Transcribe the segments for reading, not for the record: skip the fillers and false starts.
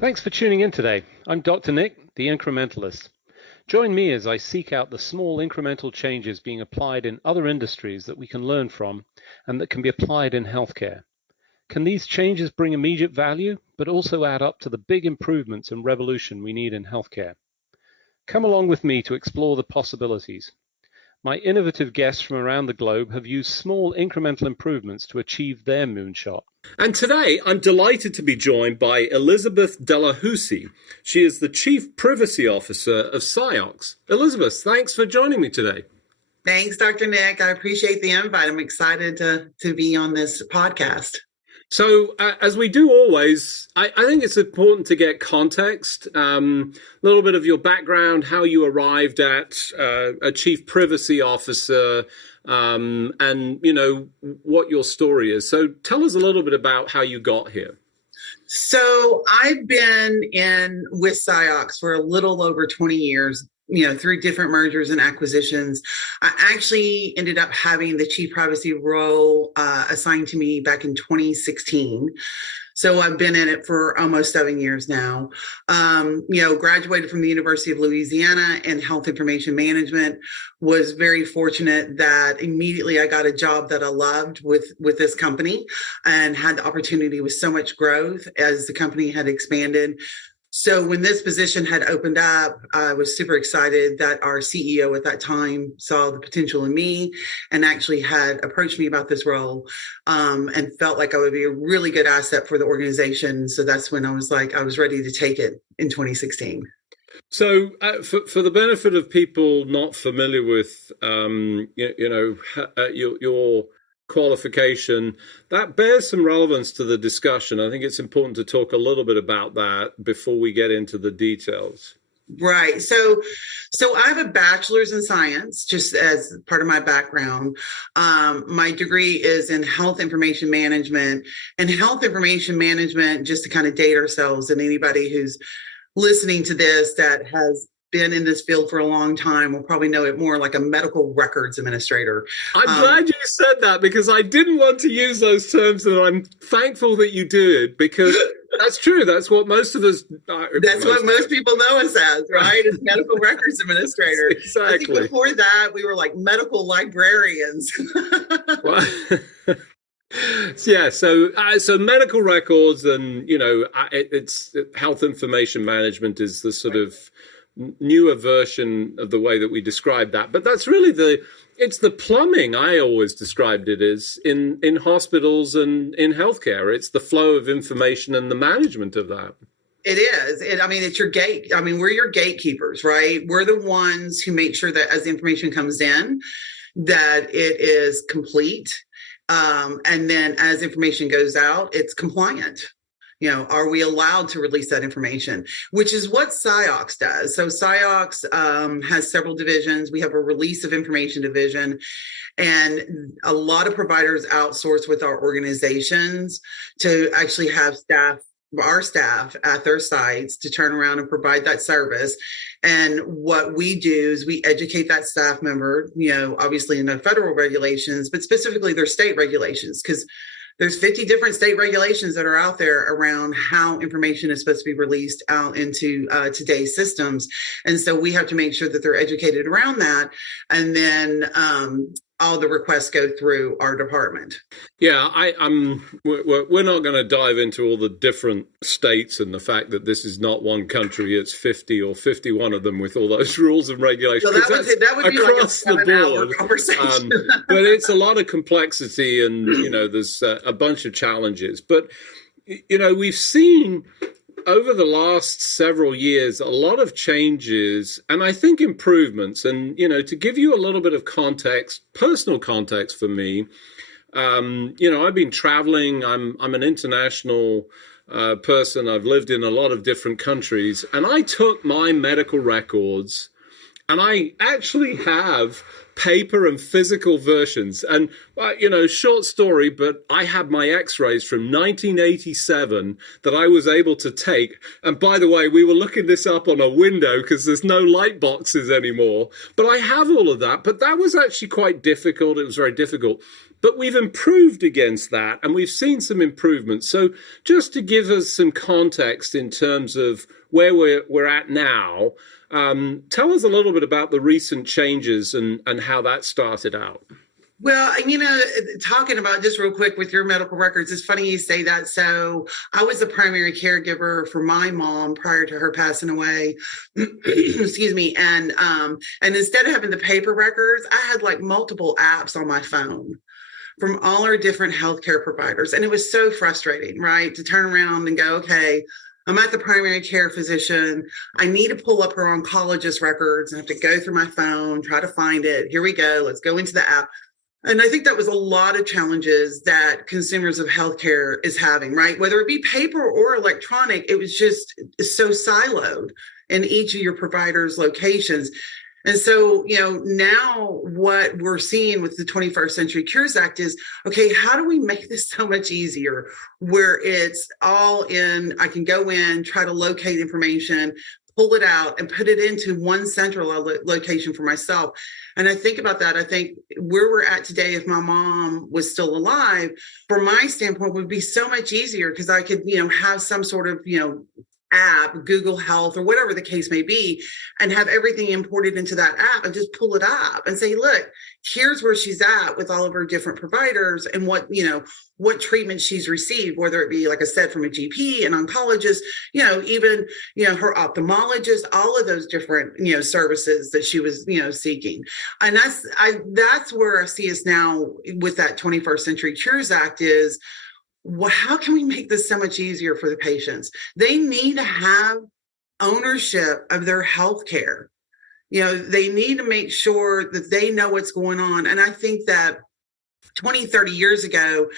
Thanks for tuning in today. I'm Dr. Nick, the Incrementalist. Join me as I seek out the small incremental changes being applied in other industries that we can learn from and that can be applied in healthcare. Can these changes bring immediate value, but also add up to the big improvements and revolution we need in healthcare? Come along with me to explore the possibilities. My innovative guests from around the globe have used small incremental improvements to achieve their moonshot. And today, I'm delighted to be joined by Elizabeth Delahoussaye. She is the Chief Privacy Officer of SCIOX. Elizabeth, thanks for joining me today. Thanks, Dr. Nick. I appreciate the invite. I'm excited to be on this podcast. So, as we do always, I think it's important to get context, a little bit of your background, how you arrived at a Chief Privacy Officer, and, what your story is. So tell us a little bit about how you got here. So I've been with SCIOX for a little over 20 years, through different mergers and acquisitions. I actually ended up having the chief privacy role assigned to me back in 2016. So I've been in it for almost 7 years now. Graduated from the University of Louisiana in health information management. Was very fortunate that immediately I got a job that I loved with this company and had the opportunity with so much growth as the company had expanded. So when this position had opened up, I was super excited that our CEO at that time saw the potential in me and actually had approached me about this role, and felt like I would be a really good asset for the organization. So that's when I was ready to take it in 2016. So for the benefit of people not familiar with, your qualification, that bears some relevance to the discussion. I think it's important to talk a little bit about that before we get into the details. Right. So I have a bachelor's in science, just as part of my background. My degree is in health information management, and health information management, just to kind of date ourselves, and anybody who's listening to this that has been in this field for a long time will probably know it more like a medical records administrator. I'm glad you said that, because I didn't want to use those terms, and I'm thankful that you did, because that's true. That's what most of us. That's what most people know us as, right? As medical records administrator. Exactly. I think before that, we were like medical librarians. Well, yeah, so medical records and it's health information management is the sort of newer version of the way that we describe that. But that's really it's the plumbing. I always described it as in hospitals and in healthcare. It's the flow of information and the management of that. It is. It's your gate. We're your gatekeepers, right? We're the ones who make sure that as the information comes in, that it is complete. And then as information goes out, it's compliant. Are we allowed to release that information? Which is what SCIOX does. So SCIOX has several divisions. We have a release of information division, and a lot of providers outsource with our organizations to actually have our staff at their sites to turn around and provide that service. And what we do is we educate that staff member, obviously in the federal regulations, but specifically their state regulations, because there's 50 different state regulations that are out there around how information is supposed to be released out into today's systems. And so we have to make sure that they're educated around that. And then all the requests go through our department. Yeah, we're not going to dive into all the different states and the fact that this is not one country, it's 50 or 51 of them with all those rules and regulations. So that would be across like a 7-hour conversation. But it's a lot of complexity, and there's a bunch of challenges. But we've seen over the last several years a lot of changes, and I think improvements. And to give you a little bit of context, personal context for me, I've been traveling. I'm an international person. I've lived in a lot of different countries, and I took my medical records, and I actually have paper and physical versions. And, short story, but I had my x-rays from 1987 that I was able to take. And by the way, we were looking this up on a window because there's no light boxes anymore. But I have all of that. But that was actually quite difficult. It was very difficult. But we've improved against that, and we've seen some improvements. So just to give us some context in terms of where we're at now, tell us a little bit about the recent changes and how that started out. Well, talking about just real quick with your medical records, it's funny you say that. So I was a primary caregiver for my mom prior to her passing away. Excuse me. And instead of having the paper records, I had like multiple apps on my phone from all our different healthcare providers. And it was so frustrating, right? To turn around and go, okay, I'm at the primary care physician. I need to pull up her oncologist records. I have to go through my phone, try to find it. Here we go. Let's go into the app. And I think that was a lot of challenges that consumers of healthcare is having, right? Whether it be paper or electronic, it was just so siloed in each of your providers' locations. And so, now what we're seeing with the 21st Century Cures Act is, okay, how do we make this so much easier where it's all in, I can go in, try to locate information, pull it out and put it into one central location for myself. And I think about that. I think where we're at today, if my mom was still alive, from my standpoint, would be so much easier because I could, have some sort of, app, Google Health or whatever the case may be, and have everything imported into that app and just pull it up and say, look, here's where she's at with all of her different providers and what treatment she's received, whether it be, like I said, from a GP, an oncologist, even, her ophthalmologist, all of those different, services that she was, seeking. And that's where I see us now with that 21st Century Cures Act is, well, how can we make this so much easier for the patients? They need to have ownership of their health care. They need to make sure that they know what's going on. And I think that 20, 30 years ago,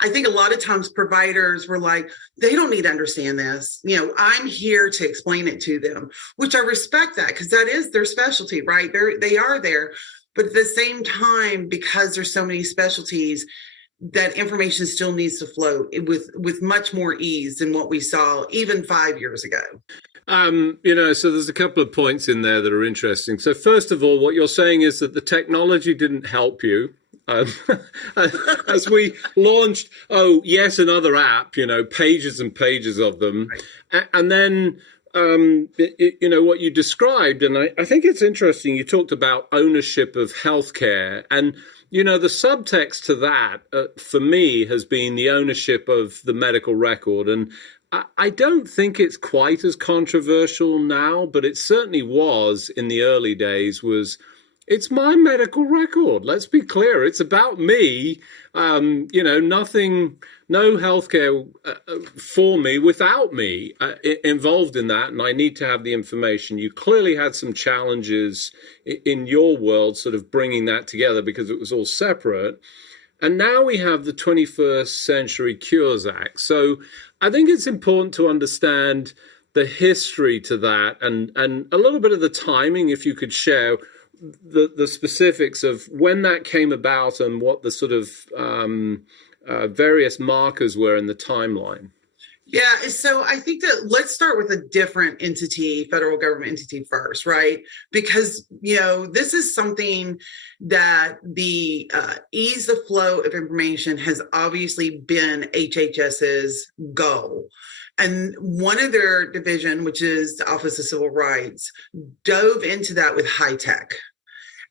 I think a lot of times providers were like, they don't need to understand this. I'm here to explain it to them, which I respect that because that is their specialty, right? They are there. But at the same time, because there's so many specialties, that information still needs to flow with much more ease than what we saw even 5 years ago. So there's a couple of points in there that are interesting. So first of all, what you're saying is that the technology didn't help you. As we launched, another app, pages and pages of them. Right. And then, what you described, and I think it's interesting, you talked about ownership of healthcare. And the subtext to that, for me, has been the ownership of the medical record. And I don't think it's quite as controversial now, but it certainly was in the early days. It's my medical record. Let's be clear. It's about me. Nothing, no healthcare for me without me involved in that. And I need to have the information. You clearly had some challenges in your world sort of bringing that together because it was all separate. And now we have the 21st Century Cures Act. So I think it's important to understand the history to that and a little bit of the timing, if you could share the specifics of when that came about and what the sort of various markers were in the timeline. Yeah, so I think that let's start with a different entity, federal government entity first, right? Because, this is something that the ease of flow of information has obviously been HHS's goal. And one of their division, which is the Office of Civil Rights, dove into that with high tech.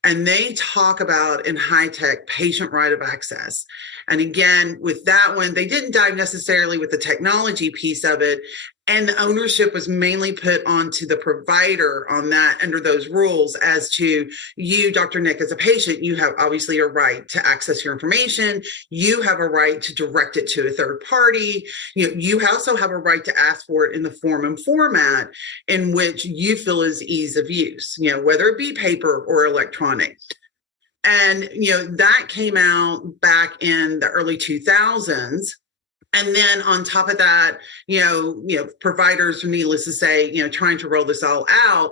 And they talk about in high tech patient right of access. And again, with that one, they didn't dive necessarily with the technology piece of it. And the ownership was mainly put onto the provider on that under those rules as to you, Dr. Nick, as a patient, you have obviously a right to access your information. You have a right to direct it to a third party. You also have a right to ask for it in the form and format in which you feel is ease of use, whether it be paper or electronic. And, that came out back in the early 2000s. And then on top of that, providers, needless to say, trying to roll this all out,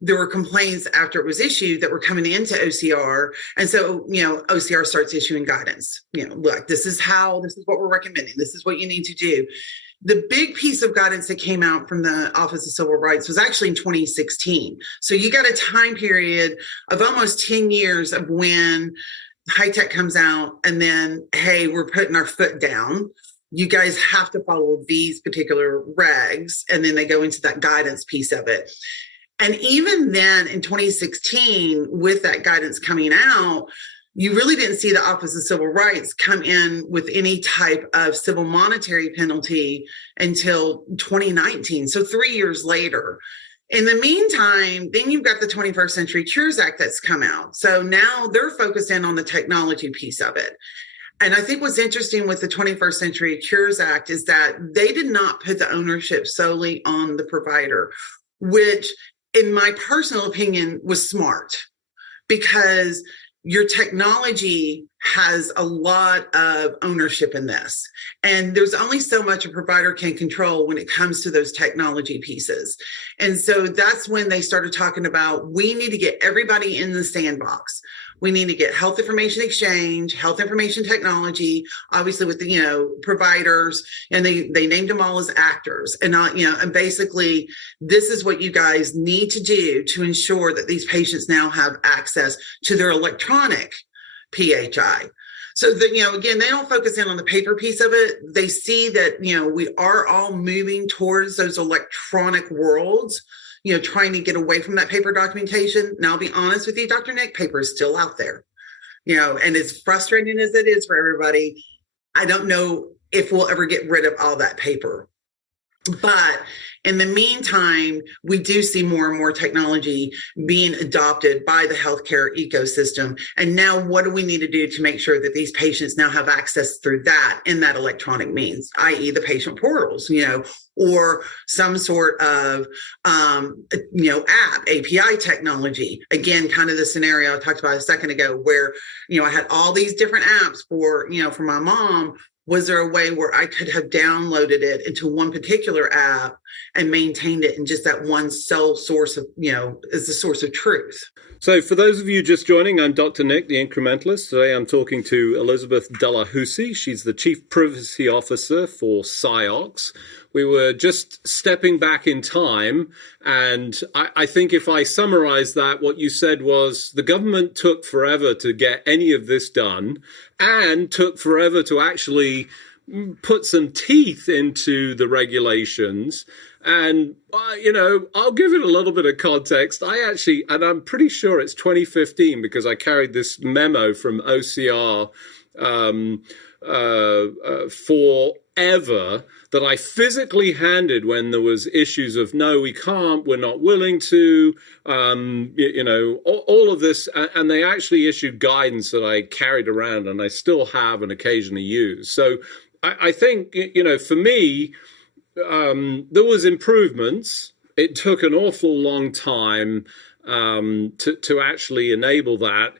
there were complaints after it was issued that were coming into OCR. And so, OCR starts issuing guidance. Look, this is what we're recommending. This is what you need to do. The big piece of guidance that came out from the Office of Civil Rights was actually in 2016. So you got a time period of almost 10 years of when high tech comes out, and then, hey, we're putting our foot down. You guys have to follow these particular regs. And then they go into that guidance piece of it. And even then in 2016, with that guidance coming out, you really didn't see the Office of Civil Rights come in with any type of civil monetary penalty until 2019. So 3 years later. In the meantime, then you've got the 21st Century Cures Act that's come out. So now they're focused in on the technology piece of it. And I think what's interesting with the 21st Century Cures Act is that they did not put the ownership solely on the provider, which in my personal opinion was smart, because your technology has a lot of ownership in this. And there's only so much a provider can control when it comes to those technology pieces. And so that's when they started talking about, we need to get everybody in the sandbox. We need to get health information exchange, health information technology, obviously with the, providers, and they named them all as actors. And not, and basically this is what you guys need to do to ensure that these patients now have access to their electronic PHI. So that, again, they don't focus in on the paper piece of it. They see that, we are all moving towards those electronic worlds, trying to get away from that paper documentation. Now, I'll be honest with you, Dr. Nick, paper is still out there, and as frustrating as it is for everybody, I don't know if we'll ever get rid of all that paper. But in the meantime, we do see more and more technology being adopted by the healthcare ecosystem. And now what do we need to do to make sure that these patients now have access through that in that electronic means, i.e. the patient portals, or some sort of, API technology. Again, kind of the scenario I talked about a second ago where, I had all these different apps for my mom. Was there a way where I could have downloaded it into one particular app and maintained it in just that one sole source of, as the source of truth? So for those of you just joining, I'm Dr. Nick, the Incrementalist. Today I'm talking to Elizabeth Delahoussaye. She's the Chief Privacy Officer for PsyOx. We were just stepping back in time, and I think if I summarize that, what you said was the government took forever to get any of this done and took forever to actually put some teeth into the regulations. And, I'll give it a little bit of context. And I'm pretty sure it's 2015 because I carried this memo from OCR forever that I physically handed when there was issues of, no, we can't, we're not willing to, all of this. And they actually issued guidance that I carried around and I still have and occasionally use. So I think, for me, there was improvements. It took an awful long time to actually enable that.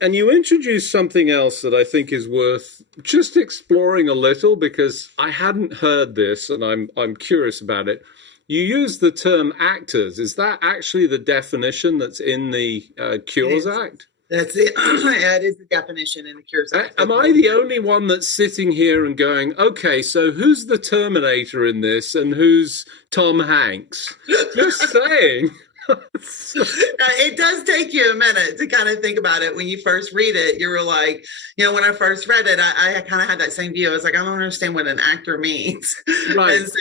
And you introduced something else that I think is worth just exploring a little, because I hadn't heard this and I'm curious about it. You used the term actors. Is that actually the definition that's in the Cures Act? That's it. That is the definition in the Cures Act. Am I the only one that's sitting here and going, okay, so who's the Terminator in this and who's Tom Hanks? Just saying. It does take you a minute to kind of think about it. When you first read it, you were like, when I first read it, I kind of had that same view. I was like, I don't understand what an actor means. Right. And so,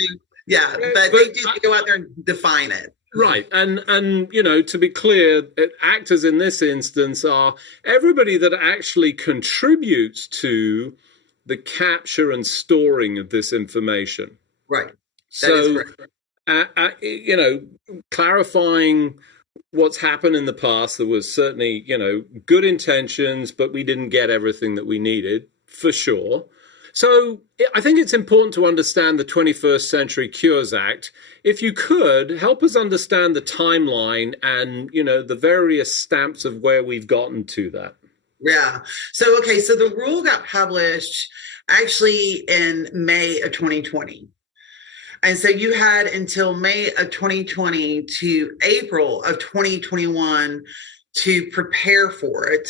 but they do go out there and define it. Right. And to be clear, actors in this instance are everybody that actually contributes to the capture and storing of this information. Right. That is correct. Clarifying what's happened in the past, there was certainly, good intentions, but we didn't get everything that we needed, for sure. So I think it's important to understand the 21st Century Cures Act. If you could, help us understand the timeline and, the various stamps of where we've gotten to that. Yeah. So the rule got published actually in May of 2020. And so you had until May of 2020 to April of 2021 to prepare for it.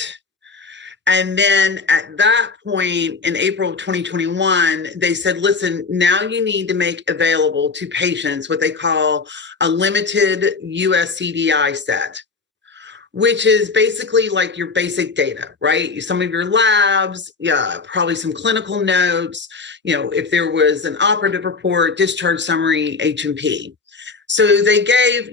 And then at that point in April of 2021, they said, listen, now you need to make available to patients what they call a limited US CDI set, which is basically like your basic data, right? Some of your labs, yeah, probably some clinical notes, if there was an operative report, discharge summary, H&P. So they gave,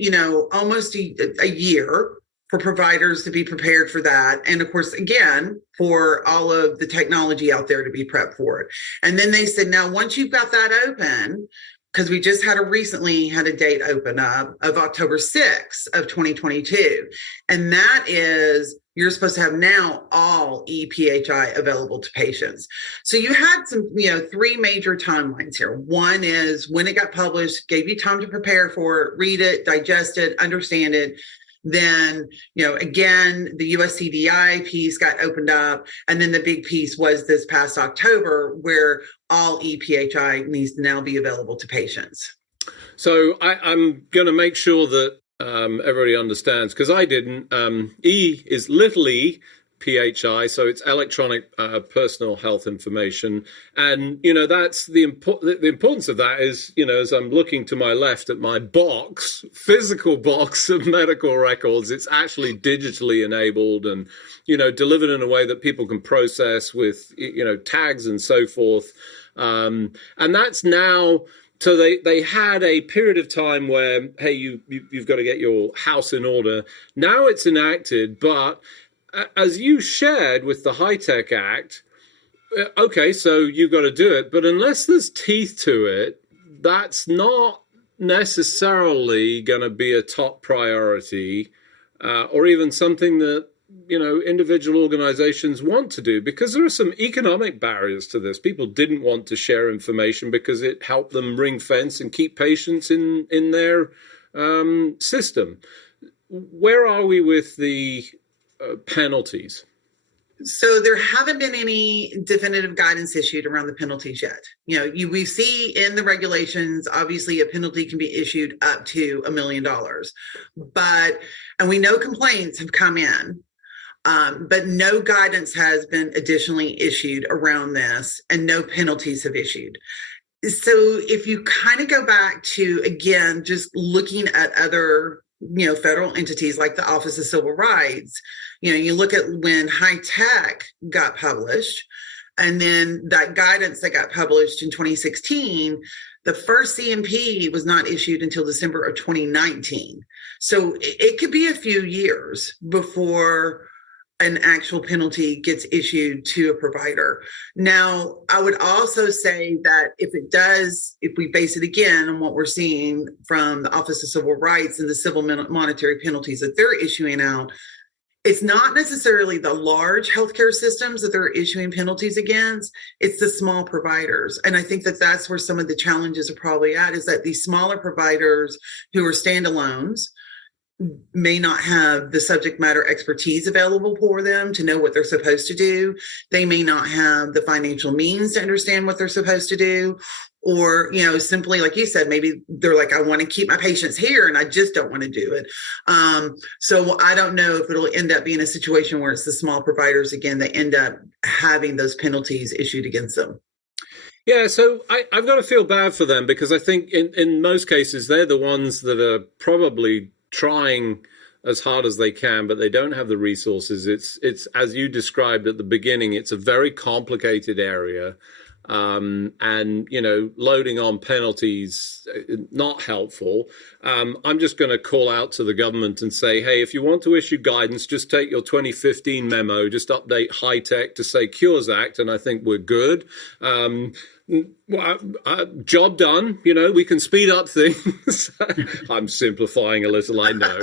almost a year for providers to be prepared for that. And of course, again, for all of the technology out there to be prepped for it. And then they said, now, once you've got that open, because we just recently had a date open up of October 6th of 2022. And that is, you're supposed to have now all ePHI available to patients. So you had some, three major timelines here. One is when it got published, gave you time to prepare for it, read it, digest it, understand it. Then, again, the USCDI piece got opened up. And then the big piece was this past October, where all ePHI needs to now be available to patients. So I'm going to make sure that everybody understands, because I didn't. E is little e, PHI, so it's electronic personal health information. And, that's the importance of that is, as I'm looking to my left at my physical box of medical records, it's actually digitally enabled and, delivered in a way that people can process with, tags and so forth. And that's now. So they had a period of time where, hey, you've got to get your house in order. Now it's enacted, but as you shared with the HITECH Act, okay, so you've got to do it, but unless there's teeth to it, that's not necessarily going to be a top priority, or even something that, individual organizations want to do, because there are some economic barriers to this. People didn't want to share information because it helped them ring fence and keep patients in their system. Where are we with the penalties? So there haven't been any definitive guidance issued around the penalties yet. We see in the regulations, obviously a penalty can be issued up to $1 million, and we know complaints have come in, but no guidance has been additionally issued around this, and no penalties have issued. So if you kind of go back to, again, just looking at other federal entities like the Office of Civil Rights, you look at when HITECH got published, and then that guidance that got published in 2016, the first CMP was not issued until December of 2019. So it could be a few years before an actual penalty gets issued to a provider. Now, I would also say that if we base it again on what we're seeing from the Office of Civil Rights and the civil monetary penalties that they're issuing out, it's not necessarily the large healthcare systems that they're issuing penalties against, it's the small providers. And I think that that's where some of the challenges are probably at, is that these smaller providers who are standalones may not have the subject matter expertise available for them to know what they're supposed to do. They may not have the financial means to understand what they're supposed to do. Or, simply, like you said, maybe they're like, I want to keep my patients here and I just don't want to do it. So I don't know if it'll end up being a situation where it's the small providers, again, that end up having those penalties issued against them. Yeah, so I've got to feel bad for them, because I think in most cases, they're the ones that are probably trying as hard as they can, but they don't have the resources. It's as you described at the beginning, it's a very complicated area. And, loading on penalties, not helpful. I'm just going to call out to the government and say, hey, if you want to issue guidance, just take your 2015 memo, just update HITECH to say Cures Act, and I think we're good. Job done. We can speed up things. I'm simplifying a little, I know.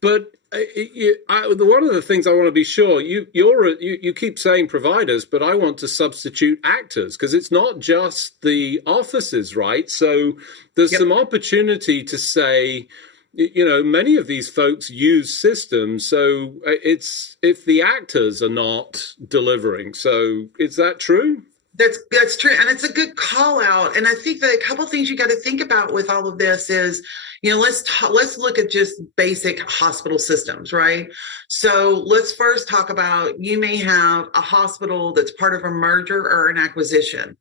But one of the things I want to be sure, you keep saying providers, but I want to substitute actors, because it's not just the offices, right? So there's some opportunity to say, many of these folks use systems, so it's if the actors are not delivering. So is that true? That's true. And it's a good call out. And I think that a couple of things you got to think about with all of this is, let's look at just basic hospital systems, right? So let's first talk about, you may have a hospital that's part of a merger or an acquisition.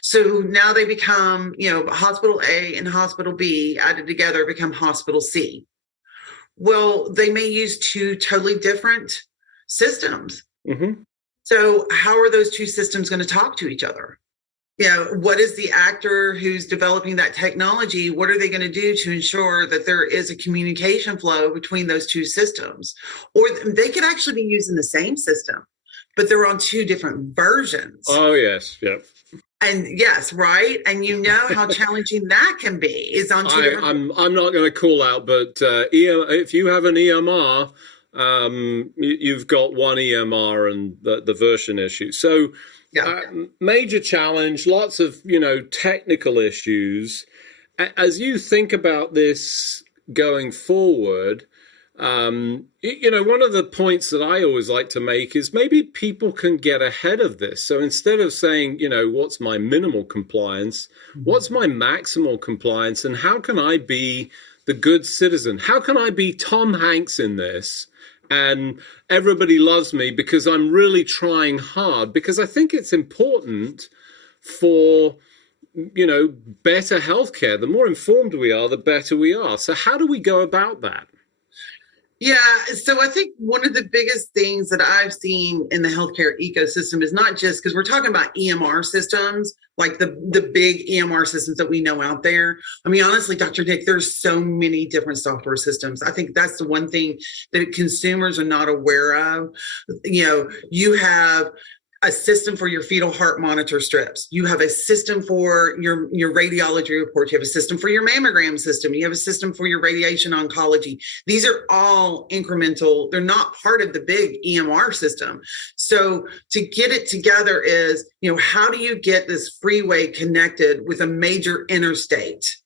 So now they become, hospital A and hospital B added together become hospital C. Well, they may use two totally different systems. Mm-hmm. So how are those two systems going to talk to each other? What is the actor who's developing that technology? What are they going to do to ensure that there is a communication flow between those two systems? Or they could actually be using the same system, but they're on two different versions. Oh, yes. Yep. And yes, right. And you know how challenging that can be. Is on two different. I'm not going to call out, but if you have an EMR, you've got one EMR and the version issue. So major challenge, lots of, technical issues. As you think about this going forward, one of the points that I always like to make is maybe people can get ahead of this. So instead of saying, what's my minimal compliance, what's my maximal compliance, and how can I be the good citizen? How can I be Tom Hanks in this? And everybody loves me because I'm really trying hard, because I think it's important for, better healthcare. The more informed we are, the better we are. So how do we go about that? Yeah, so I think one of the biggest things that I've seen in the healthcare ecosystem is not just because we're talking about EMR systems, like the big EMR systems that we know out there. I mean, honestly, Dr. Nick, there's so many different software systems. I think that's the one thing that consumers are not aware of. You have a system for your fetal heart monitor strips. You have a system for your radiology reports. You have a system for your mammogram system. You have a system for your radiation oncology. These are all incremental. They're not part of the big EMR system. So to get it together is, how do you get this freeway connected with a major interstate,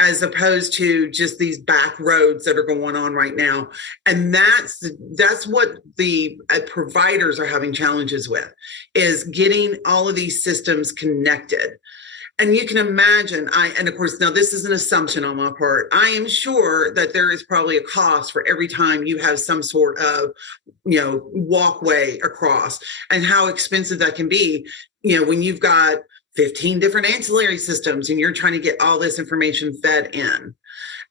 as opposed to just these back roads that are going on right now? And that's what the providers are having challenges with, is getting all of these systems connected. And you can imagine, and of course, now this is an assumption on my part, I am sure that there is probably a cost for every time you have some sort of, walkway across, and how expensive that can be, when you've got 15 different ancillary systems and you're trying to get all this information fed in.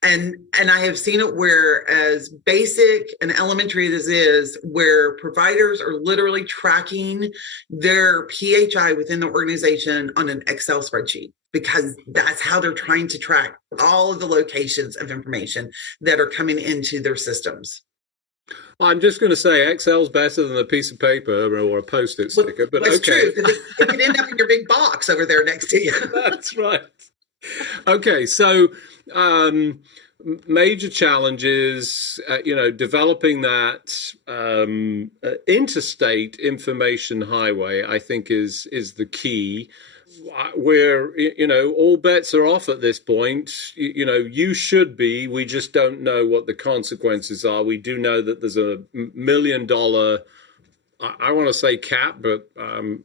And I have seen it where, as basic and elementary as it is, where providers are literally tracking their PHI within the organization on an Excel spreadsheet, because that's how they're trying to track all of the locations of information that are coming into their systems. I'm just going to say Excel's better than a piece of paper or a Post-it sticker, but that's okay. True. It could end up in your big box over there next to you. That's right. Okay, so major challenges, developing that interstate information highway, I think is the key. Where, all bets are off at this point. You should be. We just don't know what the consequences are. We do know that there's $1 million, I want to say cap, but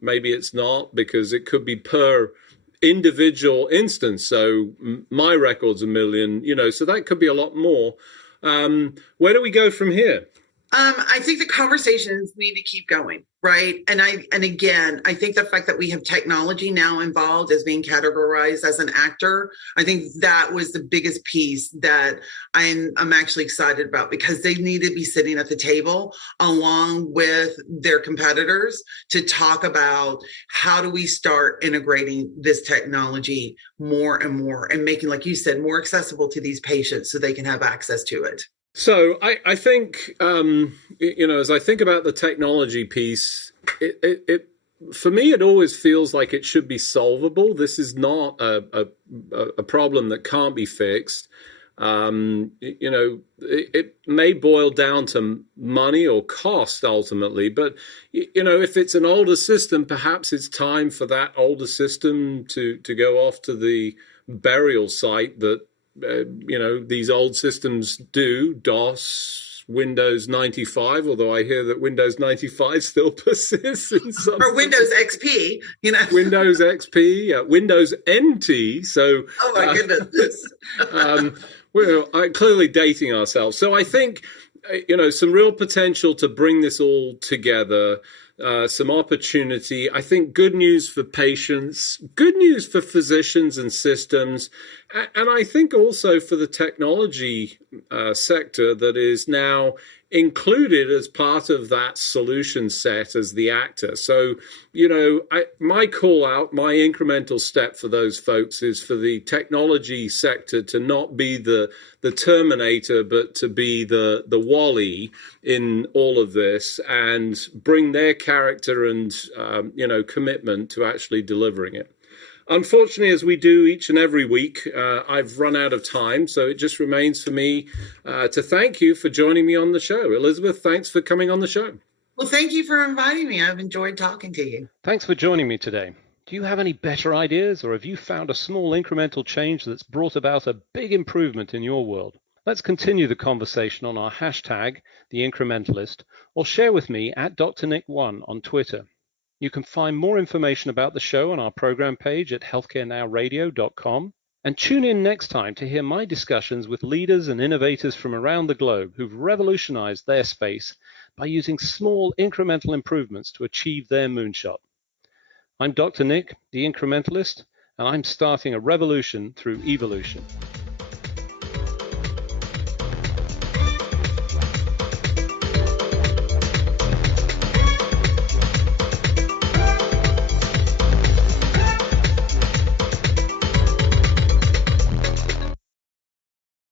maybe it's not, because it could be per individual instance. So my record's $1 million, so that could be a lot more. Where do we go from here? I think the conversations need to keep going, right? And again, I think the fact that we have technology now involved as being categorized as an actor, I think that was the biggest piece that I'm actually excited about, because they need to be sitting at the table along with their competitors to talk about how do we start integrating this technology more and more, and making, like you said, more accessible to these patients so they can have access to it. So I think, as I think about the technology piece, it for me, it always feels like it should be solvable. This is not a problem that can't be fixed. It may boil down to money or cost ultimately, but, if it's an older system, perhaps it's time for that older system to go off to the burial site that these old systems do. DOS, Windows 95, although I hear that Windows 95 still persists in some. Or Windows XP, Windows XP, Windows NT. So, oh my goodness. We're clearly dating ourselves. So I think, some real potential to bring this all together. some opportunity. I think good news for patients, good news for physicians and systems, and I think also for the technology sector that is now included as part of that solution set as the actor. So, my call out, my incremental step for those folks is for the technology sector to not be the Terminator, but to be the Wall-E in all of this and bring their character and, commitment to actually delivering it. Unfortunately, as we do each and every week, I've run out of time, so it just remains for me to thank you for joining me on the show. Elizabeth, thanks for coming on the show. Well, thank you for inviting me. I've enjoyed talking to you. Thanks for joining me today. Do you have any better ideas, or have you found a small incremental change that's brought about a big improvement in your world? Let's continue the conversation on our hashtag, The Incrementalist, or share with me at Dr. Nick1 on Twitter. You can find more information about the show on our program page at healthcarenowradio.com, and tune in next time to hear my discussions with leaders and innovators from around the globe who've revolutionized their space by using small incremental improvements to achieve their moonshot. I'm Dr. Nick, the Incrementalist, and I'm starting a revolution through evolution.